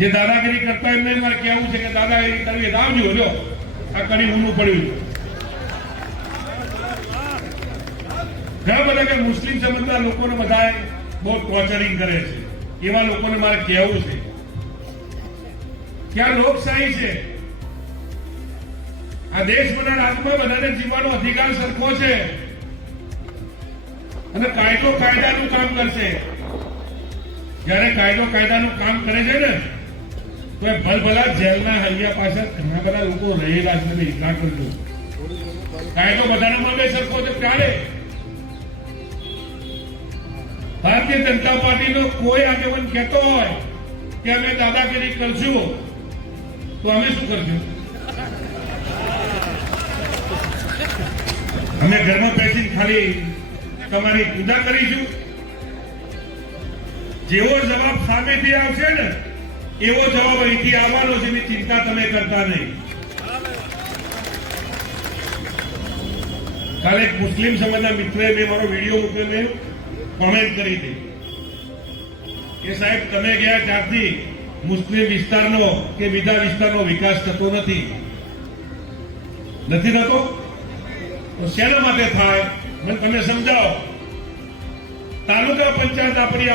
જે દાદાગીરી કરતા એમને મારે કહેવું છે કે દાદાગીરી કરવી આવજો લ્યો આ કડી ઊનું પડ્યું ઘણા બધા કે મુસ્લિમ સમાજના લોકોને બધા બહુ ટોર્ચરિંગ કરે છે એવા લોકોને મારે કહેવું છે કે આ લોકશાહી છે આ દેશ બધા રાજમાં બધાને જીવવાનો અધિકાર સરખો છે અને કાયદો કાયદાનું કામ કરશે જ્યારે કાયદો કાયદાનું કામ કરે છે ને તો એ ભલભલા જેલના હૈયા પાછળ ઘણા બધા લોકો રહેલા છે ના કરજો કાયદો બધાને મળે સરખો છે ત્યારે ભારતીય જનતા પાર્ટીનો કોઈ આગેવાન કહેતો હોય કે અમે દાદાગીરી કરશું તો અમે શું કરશું અમે ઘરમાં બેસીને ખાલી તમારી પૂજા કરીશું જેવો જવાબ સામેથી આવશે ને એવો જવાબ અહીંથી આવવાનો છે એની ચિંતા તમે કરતા નહીં કાલે એક મુસ્લિમ સમાજના મિત્રએ મેં મારો વિડીયો મૂક્યો કોમેન્ટ કરી હતી કે સાહેબ તમે ગયા ત્યારથી મુસ્લિમ વિસ્તારનો કે બીજા વિસ્તારનો વિકાસ થતો નથી થતો તો શેના માટે થાય મને તમે સમજાવો તાલુકા પંચાયત આપણે